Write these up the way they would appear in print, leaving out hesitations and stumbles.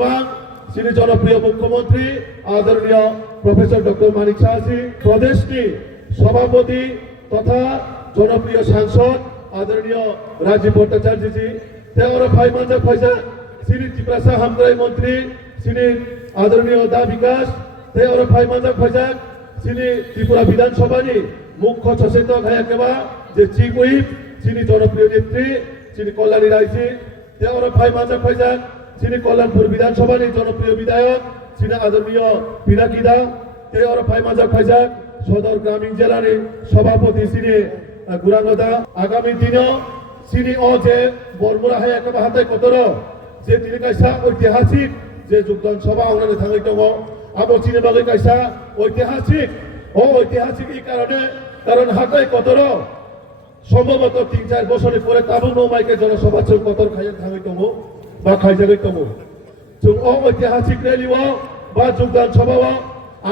এবং শ্রী জনপ্রিয় মুখ্যমন্ত্রী আদরণীয় প্রফেসর ডক্টর মানিক সাহাজি, প্রদেশটি সভাপতি তথা জনপ্রিয় সাংসদ আদরণীয় রাজীব ভট্টাচার্যজি, তেওর ভাই মানজা ফয়জা শ্রী ত্রিপুরা হামক্রাই মন্ত্রী শ্রী আদরণীয় দা বিকাশ, তেওর ভাই মানজা ফয়জা শ্রী ত্রিপুরা বিধানসভানি মুখ্য সচেতক হায়াকেবা যে চিফ হুইপ শ্রী জনপ্রিয় নেত্রী শ্রী কল্যাণী রায়জি, তেওর ভাই মানজা ফয়জা শ্রী কল্যাণপুর বিধানসভানি জনপ্রিয় বিধায়ক শ্রী আদরণীয় পিনাকিদা, তেওর ভাই মানজা ফয়জা সদর গ্রামীণ জেলার সভাপতি শ্রী গুরাঙ্গদা। আগামী দিনও শ্রী যে বরমুরা হায়াকেবা হাতে কতর যে তিনি কাইসা ঐতিহাসিক যে যোগদান সভা ওনারে থাঙ্গাই দङ আবো চিনে বাগৈ কাইসা ঐতিহাসিক এই কারণ হাতাই কতর সম্ভবত ৩-৪ বছরের পরে তাবু নৌমাইকে জনসভা চল কতর খাইয়া থাঙ্গাই দङ বা খাইজাগৈ দङ जों ঐতিহাসিক রেলিও বা যোগদান সভাও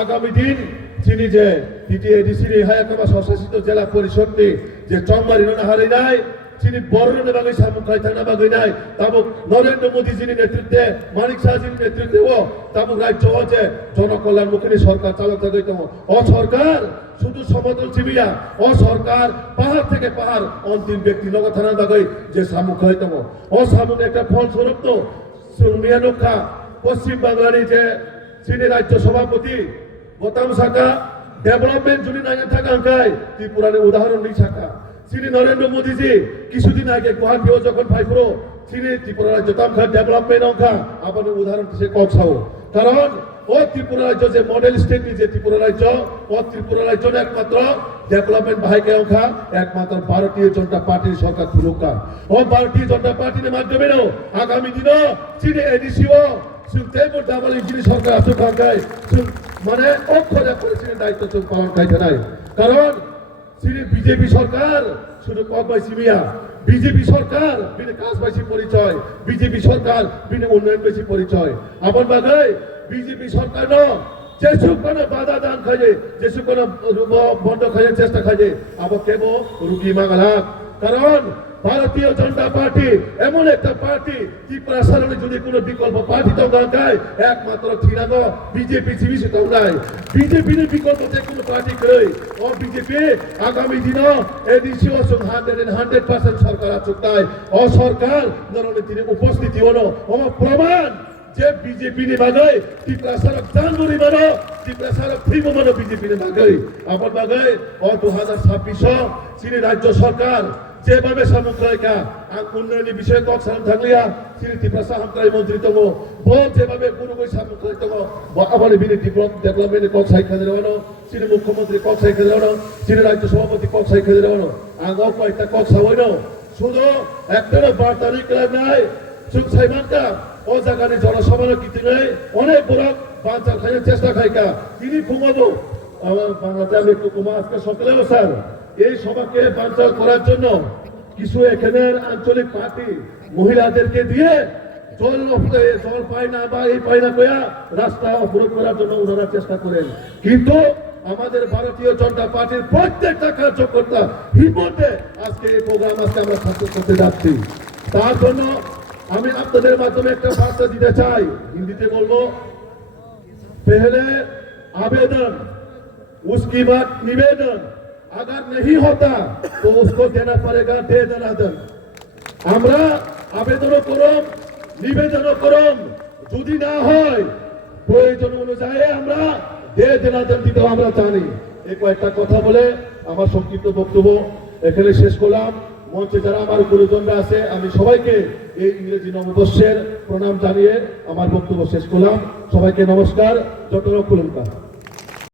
আগামী দিন চিনি যে টিটিএডিসি হায়াকাবা স্বশাসিত জেলা পরিষদটি যে চংমারিনো নাহারি নাই চিনি বড়নে বাগৈ সামুখাই থানা বাগৈ নাই তাবুক নরেন্দ্র মোদীজির নেতৃত্বে মানিক সাহাজির নেতৃত্বে তাবুক রাজ্য যে জনকল্যাণমুখী সরকার চালক থাকাই দङ সরকার শুধু সমতল চিবিয়া সরকার পাহাড় থেকে পাহাড় অন্তিম ব্যক্তি নগর থানা বাগৈ যে সামুখাই দङ সামুন একটা ফলস্বরূপ তো মিয়ানুখা পশ্চিম বাংলার যে চিনি রাজ্য সভাপতি বোতাম শাখা ডেভেলপমেন্ট যদি না থাকা আঙ্কায় ত্রিপুরার উদাহরণ নেই শাখা শ্রী নরেন্দ্র মোদীজি কিছুদিন আগে গুয়াহাটিও যখন ফাইফ্রো শ্রী ত্রিপুরা রাজ্য তামখা ডেভেলপমেন্ট অঙ্কা আবার উদাহরণ সে কক্সাও কারণ ত্রিপুরা রাজ্য যে মডেল স্টেট যে ত্রিপুরা রাজ্য ত্রিপুরা রাজ্য একমাত্র ডেভেলপমেন্ট ভাইকে অঙ্কা একমাত্র ভারতীয় জনতা পার্টির সরকার তুলুকা ভারতীয় জনতা পার্টির মাধ্যমে আগামী দিনও শ্রী এডিসিও সুলতানপুর দাবালি যিনি সরকার আসুক আঙ্কায় মানে অক্ষরে করেছিলেন দায়িত্ব পালন খাইতে নাই কারণ শ্রী বিজেপি সরকার শুধু কবাই সিমিয়া বিজেপি সরকার বিনে কাজ বেশি পরিচয় বিজেপি সরকার বিনে উন্নয়ন বেশি পরিচয় আমার বাগাই বিজেপি সরকার যেসব কোনো বাধা দান খাইছে যেসব কোনো বন্ধ খাইছে চেষ্টা খাইছে আবার কেব রুগী মাগালাম কারণ ভারতীয় জনতা পার্টি এমন একটা পার্টি ত্রিপুরা সারণে যদি কোনো বিকল্প পার্টি তো গায় একমাত্র থিরাগ বিজেপি সিবিসি তো নাই বিজেপির বিকল্প যে কোনো পার্টি কই বিজেপি আগামী দিন এডিসি 100% সরকার চুক্তায় সরকার ধরনের তিনি উপস্থিতি হলো প্রমাণ যে বিজেপি নি বাগাই ত্রিপুরা সারক জানুয়ারি মানো ত্রিপুরা সারক ফিমো মানো বিজেপি নি বাগাই আবার বাগাই 2026 শ্রী রাজ্য সরকার যেভাবে সামুদ্রিকা উন্নয়নের বিষয়ে কক সালাম থাকলিয়া শ্রী ত্রিপুরা হামক্রাই মন্ত্রী তঙ্গ যেভাবে পুরোপুরি সামুদ্রিক তঙ্গ আবার বিনি ডেভেলপমেন্টে কক সাই খেলে দেওয়ানো শ্রী মুখ্যমন্ত্রী কক সাই খেলে দেওয়ানো শ্রী রাজ্য সভাপতি কক সাই খেলে দেওয়ানো কয়েকটা কক সাইন শুধু একটা বার্তারি ক্লাব নাই সুখ সাইমানকা জায়গায় জনসভার কিন্তু অনেক বড় বাঞ্চাল খাইয়ের চেষ্টা খাইকা তিনি ঘুমাবো আমার বাংলাতে আমি একটু ঘুমা আজকে সকালেও স্যার এই সভাকে বাঞ্চাল করার জন্য কিছু এখানের আঞ্চলিক পার্টি মহিলাদেরকে দিয়ে জল পায় না বা এই পায় না কয়া রাস্তা অবরোধ করার জন্য ওনারা চেষ্টা করেন কিন্তু আমাদের ভারতীয় জনতা পার্টির প্রত্যেকটা কার্যকর্তা হিম্মতে আজকে এই প্রোগ্রাম আজকে আমরা সাকসেস করতে যাচ্ছি তার জন্য আমি আপনাদের মাধ্যমে একটা বার্তা দিতে চাই হিন্দিতে বলবো पहले आवेदन उसकी बाद निवेदन अगर नहीं होता तो उसको देना पड़ेगा दे दनादन আমরা আবেদনও করম নিবেদনও করম যদি না হয় প্রয়োজন অনুযায়ী আমরা দে দনাদন দিতে আমরা জানি এই কয়েকটা কথা বলে আমার সংক্ষিপ্ত বক্তব্য এখানে শেষ করলাম মঞ্চে যারা আমার গুরুজনরা আছে আমি সবাইকে এই ইংরেজি নববর্ষের প্রণাম জানিয়ে আমার বক্তব্য শেষ করলাম সবাইকে নমস্কার যত রকম